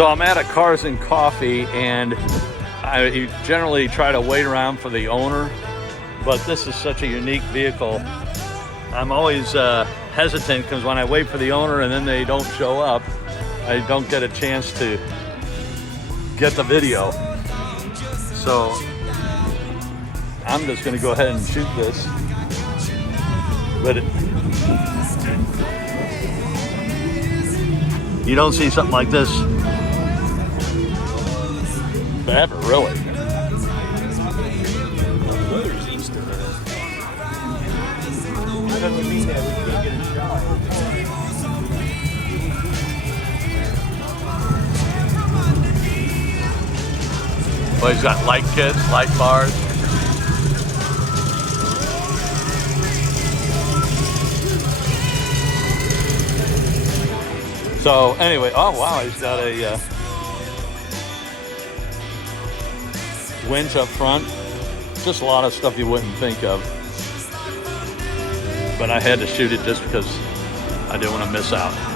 So I'm at a Cars and Coffee, and I generally try to wait around for the owner, but this is such a unique vehicle. I'm always hesitant because when I wait for the owner and then they don't show up, I don't get a chance to get the video. So I'm just going to go ahead and shoot this. But you don't see something like this ever, really. That doesn't mean that we can't get a shot. Well, he's got light kits, light bars. So anyway, oh wow, he's got a winch up front. Just a lot of stuff you wouldn't think of. But I had to shoot it just because I didn't want to miss out.